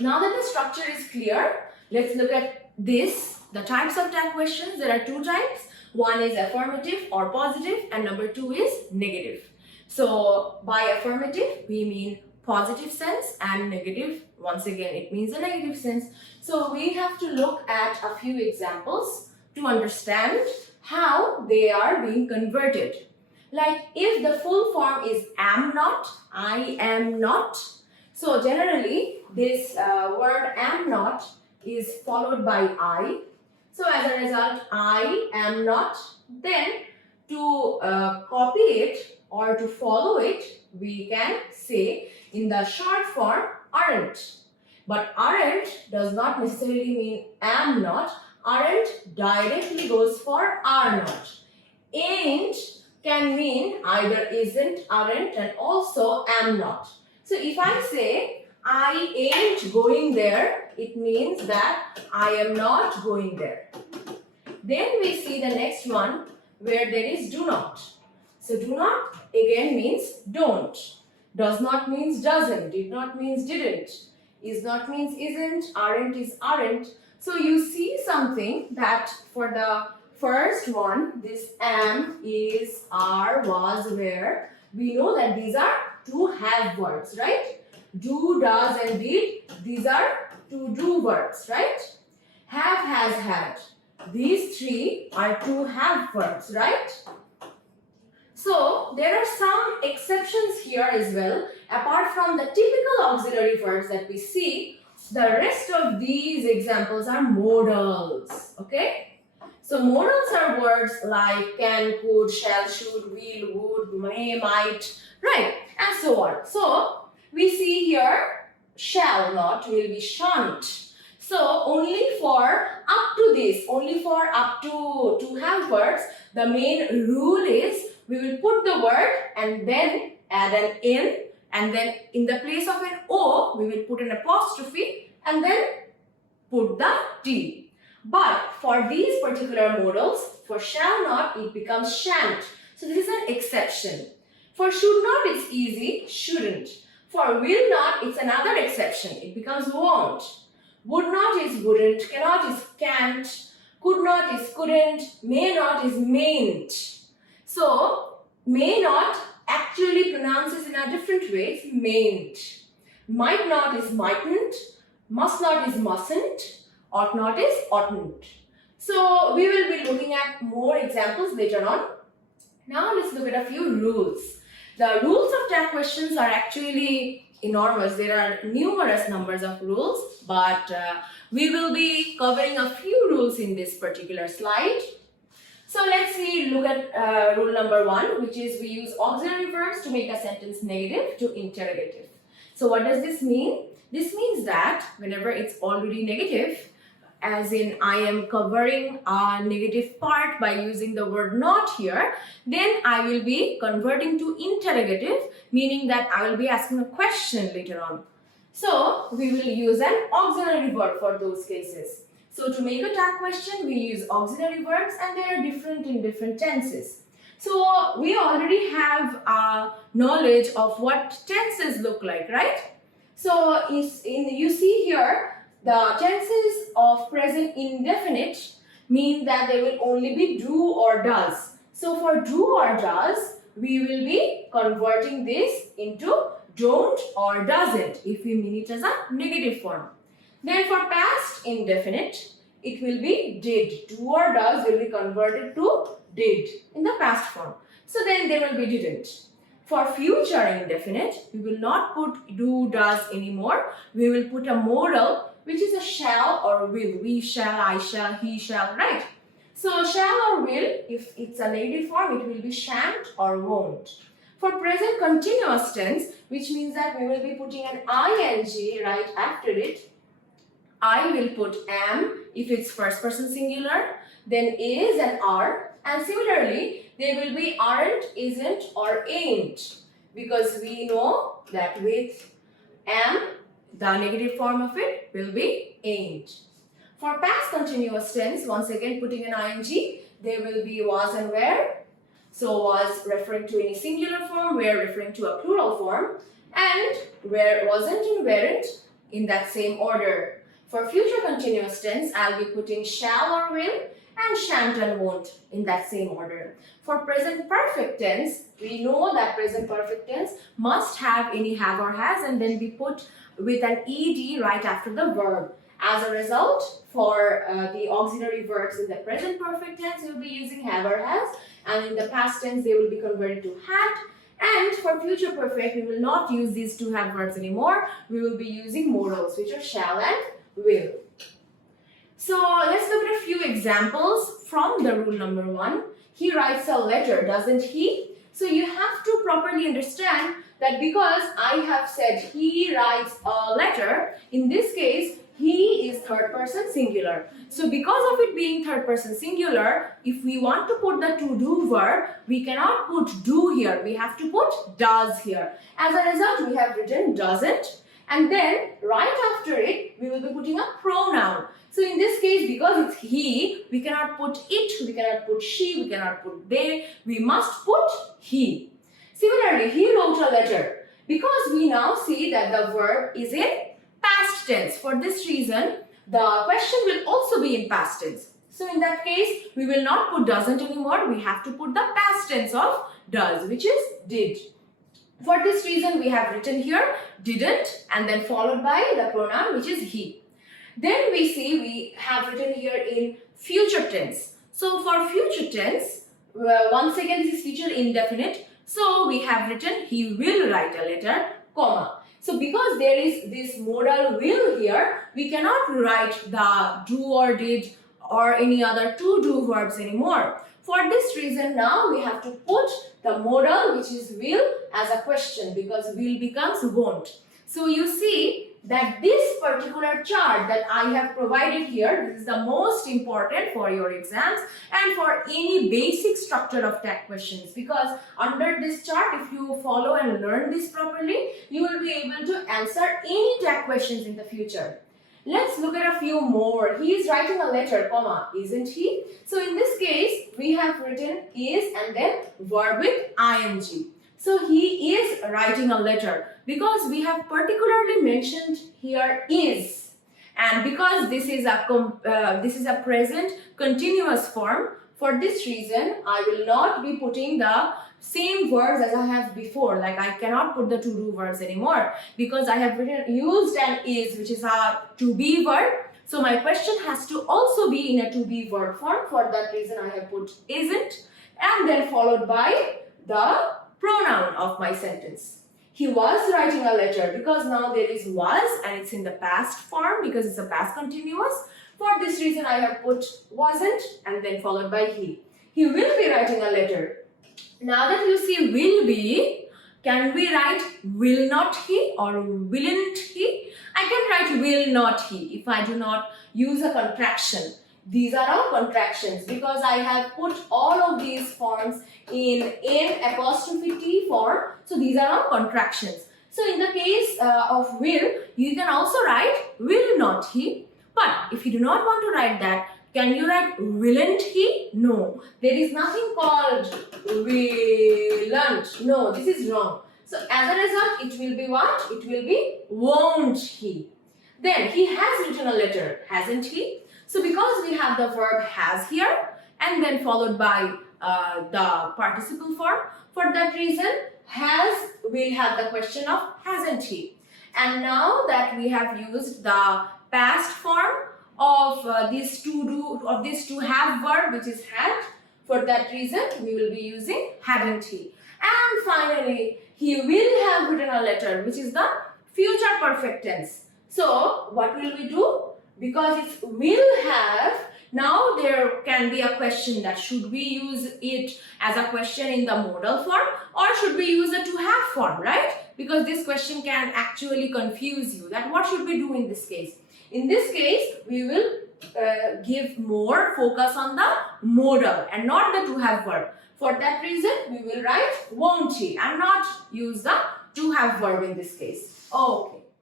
Now that the structure is clear, let's look at this. The types of tag questions, there are two types. One is affirmative or positive and number two is negative. So by affirmative, we mean positive sense, and negative, once again, it means a negative sense. So we have to look at a few examples to understand how they are being converted. Like if the full form is am not, I am not. So generally this word am not is followed by I. So as a result, I am not. Then to copy it or to follow it, we can say in the short form aren't. But aren't does not necessarily mean am not. Aren't directly goes for are not. Ain't can mean either isn't, aren't, and also am not. So if I say I ain't going there, it means that I am not going there. Then we see the next one where there is do not. So do not again means don't. Does not means doesn't. Did not means didn't. Is not means isn't. Aren't is aren't. So you see something that for the first one, this am, is, are, was, were, we know that these are to have verbs, right? Do, does, and did, these are to do verbs, right? Have, has, had. These three are to have verbs, right? So there are some exceptions here as well. Apart from the typical auxiliary verbs that we see, the rest of these examples are modals, okay? So modals are words like can, could, shall, should, will, would, may, might, right? And so on. So we see here shall not will be shan't. So only for up to this, only for up to have words, the main rule is we will put the word and then add an in, and then in the place of an O, we will put an apostrophe and then put the T. But for these particular modals, for shall not, it becomes shan't. So this is an exception. For should not, it's easy, shouldn't. For will not, it's another exception. It becomes won't. Would not is wouldn't, cannot is can't, could not is couldn't, may not is mayn't. So, may not actually pronounces in a different way, it's mayn't. Might not is mightn't, must not is mustn't, ought not is oughtn't. So, we will be looking at more examples later on. Now, let's look at a few rules. The rules of tag questions are actually enormous. There are numerous numbers of rules, but we will be covering a few rules in this particular slide. So let's look at rule number 1, which is we use auxiliary verbs to make a sentence negative to interrogative. So what does this mean? This means that whenever it's already negative, as in I am covering a negative part by using the word not here, then I will be converting to interrogative, meaning that I will be asking a question later on. So we will use an auxiliary verb for those cases. So to make a tag question, we use auxiliary verbs and they are different in different tenses. So we already have knowledge of what tenses look like, right? So you see here, the tenses of present indefinite mean that they will only be do or does. So for do or does, we will be converting this into don't or doesn't if we mean it as a negative form. Then for past indefinite, it will be did. Do or does will be converted to did in the past form. So then there will be didn't. For future indefinite, we will not put do, does anymore. We will put a modal which is a shall or will. We shall, I shall, he shall, right? So shall or will, if it's a negative form, it will be shan't or won't. For present continuous tense, which means that we will be putting an ing right after it. I will put am if it's first person singular, then is and are, and similarly, they will be aren't, isn't, or ain't, because we know that with am, the negative form of it will be ain't. For past continuous tense, once again putting an ing, there will be was and were. So was referring to any singular form, were referring to a plural form, and where wasn't and weren't in that same order. For future continuous tense, I'll be putting shall or will and shan't and won't in that same order. For present perfect tense, we know that present perfect tense must have any have or has and then be put with an ed right after the verb. As a result, for the auxiliary verbs in the present perfect tense, we will be using have or has, and in the past tense, they will be converted to had. And for future perfect, we will not use these to have verbs anymore. We will be using modals, which are shall and will. So let's look at a few examples from the rule number 1. He writes a letter, doesn't he? So you have to properly understand that because I have said he writes a letter, in this case, he is third person singular. So because of it being third person singular, if we want to put the to do verb, we cannot put do here. We have to put does here. As a result, we have written doesn't. And then right after it, we will be putting a pronoun. So in this case, because it's he, we cannot put it, we cannot put she, we cannot put they. We must put he. Similarly, he wrote a letter. Because we now see that the verb is in past tense. For this reason, the question will also be in past tense. So in that case, we will not put doesn't anymore. We have to put the past tense of does, which is did. For this reason, we have written here didn't and then followed by the pronoun, which is he. Then we see we have written here in future tense. So for future tense, once again this is future indefinite. So we have written he will write a letter, comma. So because there is this modal will here, we cannot write the do or did or any other to do verbs anymore. For this reason, now we have to put the modal, which is will, as a question because will becomes won't. So you see that this particular chart that I have provided here, this is the most important for your exams and for any basic structure of tag questions, because under this chart, if you follow and learn this properly, you will be able to answer any tag questions in the future. Let's look at a few more. He is writing a letter, comma, isn't he? So in this case, we have written is and then verb with ing. So he is writing a letter because we have particularly mentioned here is, and because this is a present continuous form. For this reason, I will not be putting the same verbs as I have before. Like I cannot put the to do verbs anymore because I have used an is, which is a to be verb. So my question has to also be in a to be verb form. For that reason, I have put isn't and then followed by the pronoun of my sentence. He was writing a letter because now there is was and it's in the past form because it's a past continuous. For this reason, I have put wasn't and then followed by he. He will be writing a letter. Now that you see will be, can we write will not he or willn't he? I can write will not he if I do not use a contraction. These are all contractions because I have put all of these forms in apostrophe T form. So these are all contractions. So in the case of will, you can also write will not he. But if you do not want to write that, can you write willn't he? No. There is nothing called willn't. No, this is wrong. So as a result, it will be what? It will be won't he. Then he has written a letter, hasn't he? So because we have the verb has here and then followed by the participle form, for that reason, has will have the question of hasn't he. And now that we have used the past form of this to have verb, which is had, for that reason we will be using hadn't he. And finally, he will have written a letter, which is the future perfect tense. So what will we do? Because it's will have, now there can be a question that should we use it as a question in the modal form or should we use a to have form, right? Because this question can actually confuse you that what should we do in this case. In this case, we will give more focus on the modal and not the to have verb. For that reason, we will write won't he and not use the to have verb in this case. Okay.